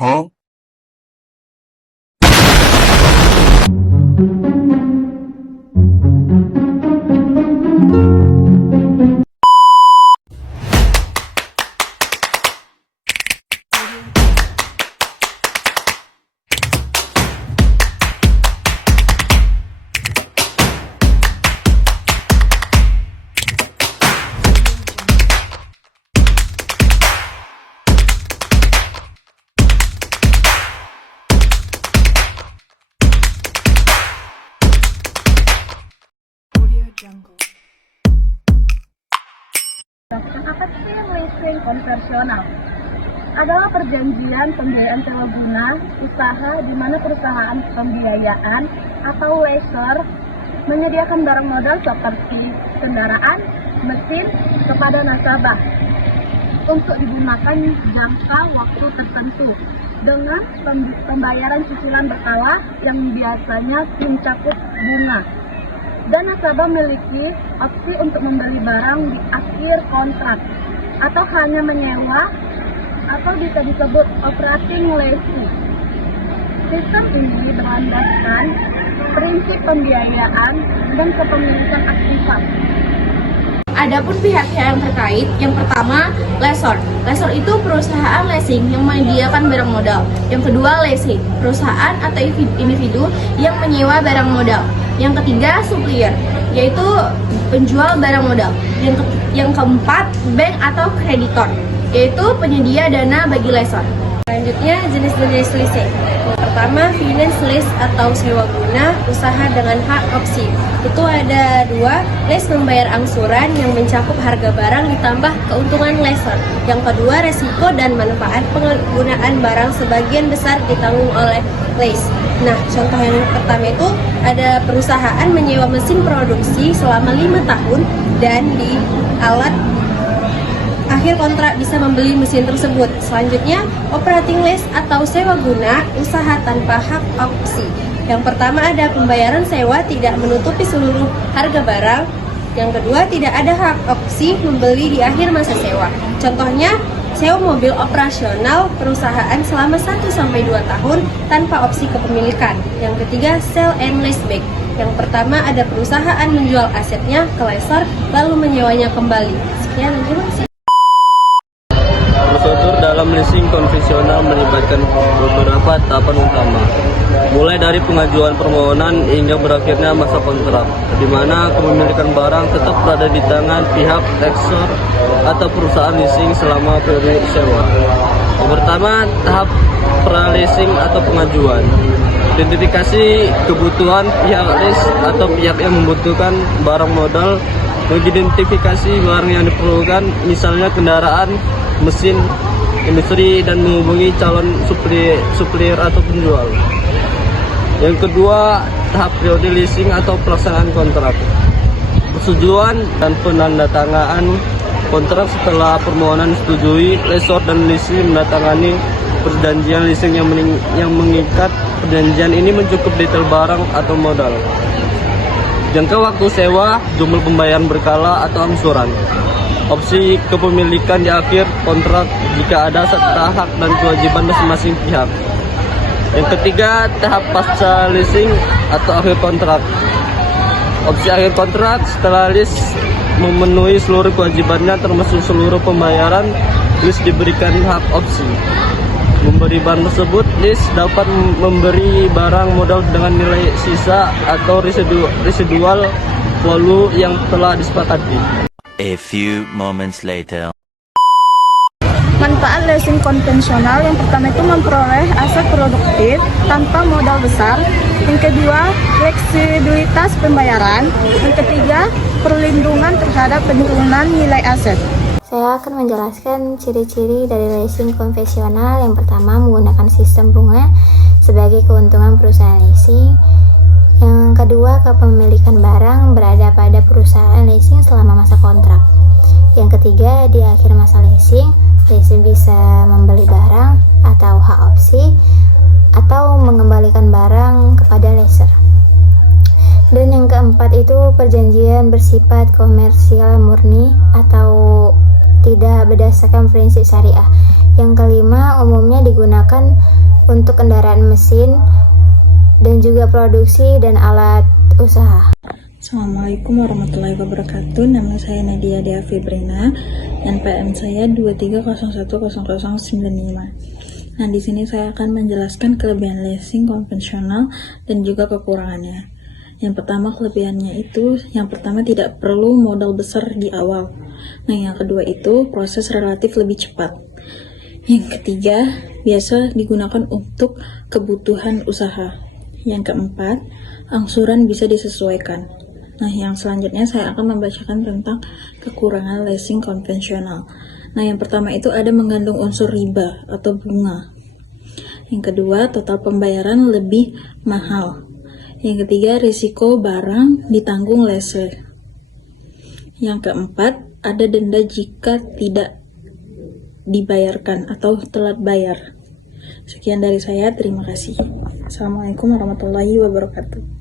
Huh? Apa sih leasing konvensional? Adalah perjanjian pembiayaan sewa guna usaha di mana perusahaan pembiayaan atau lessor menyediakan barang modal seperti kendaraan, mesin kepada nasabah untuk digunakan jangka waktu tertentu dengan pembayaran cicilan berkala yang biasanya mencakup bunga. Dan nasabah memiliki opsi untuk membeli barang di akhir kontrak atau hanya menyewa atau bisa disebut operating leasing. Sistem ini berlandaskan prinsip pembiayaan dan kepemilikan aktifat. Adapun pihak-pihak yang terkait, yang pertama, lessor. Lessor itu perusahaan leasing yang menyediakan barang modal. Yang kedua, leasing, perusahaan atau individu yang menyewa barang modal. Yang ketiga, supplier, yaitu penjual barang modal. Yang keempat, bank atau kreditor, yaitu penyedia dana bagi lessor. Selanjutnya, jenis-jenis leasing. Yang pertama, finance lease atau sewa guna usaha dengan hak opsi. Itu ada dua, lease membayar angsuran yang mencakup harga barang ditambah keuntungan lessor. Yang kedua, resiko dan manfaat penggunaan barang sebagian besar ditanggung oleh lease. Nah, contoh yang pertama itu ada perusahaan menyewa mesin produksi selama 5 tahun dan di alat akhir kontrak bisa membeli mesin tersebut. Selanjutnya, operating lease atau sewa guna usaha tanpa hak opsi. Yang pertama ada pembayaran sewa tidak menutupi seluruh harga barang. Yang kedua, tidak ada hak opsi membeli di akhir masa sewa. Contohnya, sewa mobil operasional perusahaan selama 1-2 tahun tanpa opsi kepemilikan. Yang ketiga, sell and lease back. Yang pertama ada perusahaan menjual asetnya ke lessor lalu menyewanya kembali. Sekian, terima kasih. Prosedur dalam leasing konvensional melibatkan beberapa tahapan utama, mulai dari pengajuan permohonan hingga berakhirnya masa kontrak, di mana kepemilikan barang tetap berada di tangan pihak lessor atau perusahaan leasing selama periode sewa. Yang pertama, tahap pra-leasing atau pengajuan. Identifikasi kebutuhan pihak lease atau pihak yang membutuhkan barang modal, mengidentifikasi barang yang diperlukan, misalnya kendaraan, mesin, industri, dan menghubungi calon supplier atau penjual. Yang kedua, tahap periode leasing atau pelaksanaan kontrak. Persetujuan dan penandatanganan kontrak setelah permohonan disetujui, lessor dan leasing menandatangani perjanjian leasing yang mengikat. Perjanjian ini mencukup detail barang atau modal, jangka waktu sewa, jumlah pembayaran berkala atau angsuran, opsi kepemilikan di akhir kontrak jika ada serta hak dan kewajiban masing-masing pihak. Yang ketiga, tahap pasca leasing atau akhir kontrak. Opsi akhir kontrak setelah lease memenuhi seluruh kewajibannya termasuk seluruh pembayaran, lease diberikan hak opsi memberi barang tersebut. Lease dapat memberi barang modal dengan nilai sisa atau residual value yang telah disepakati. A few moments later. Manfaat leasing konvensional yang pertama itu memperoleh aset produktif tanpa modal besar. Yang kedua, fleksibilitas pembayaran. Yang ketiga, perlindungan terhadap penurunan nilai aset. Saya akan menjelaskan ciri-ciri dari leasing konvensional. Yang pertama, menggunakan sistem bunga sebagai keuntungan perusahaan leasing. Yang kedua, kepemilikan barang berada pada perusahaan leasing selama masa kontrak. Yang ketiga, di akhir masa leasing bisa membeli barang atau hak opsi atau mengembalikan barang kepada lessor. Dan yang keempat itu perjanjian bersifat komersial murni atau tidak berdasarkan prinsip syariah. Yang kelima, umumnya digunakan untuk kendaraan mesin dan juga produksi dan alat usaha. Assalamualaikum warahmatullahi wabarakatuh. Nama saya Nadia Dea Fibrina dan PM saya 23010095. Nah, di sini saya akan menjelaskan kelebihan leasing konvensional dan juga kekurangannya. Yang pertama, kelebihannya itu yang pertama tidak perlu modal besar di awal. Nah, yang kedua itu proses relatif lebih cepat. Yang ketiga, biasa digunakan untuk kebutuhan usaha. Yang keempat, angsuran bisa disesuaikan. Nah, yang selanjutnya saya akan membacakan tentang kekurangan leasing konvensional. Nah, yang pertama itu ada mengandung unsur riba atau bunga. Yang kedua, total pembayaran lebih mahal. Yang ketiga, risiko barang ditanggung lessor. Yang keempat, ada denda jika tidak dibayarkan atau telat bayar. Sekian dari saya, terima kasih. Assalamualaikum warahmatullahi wabarakatuh.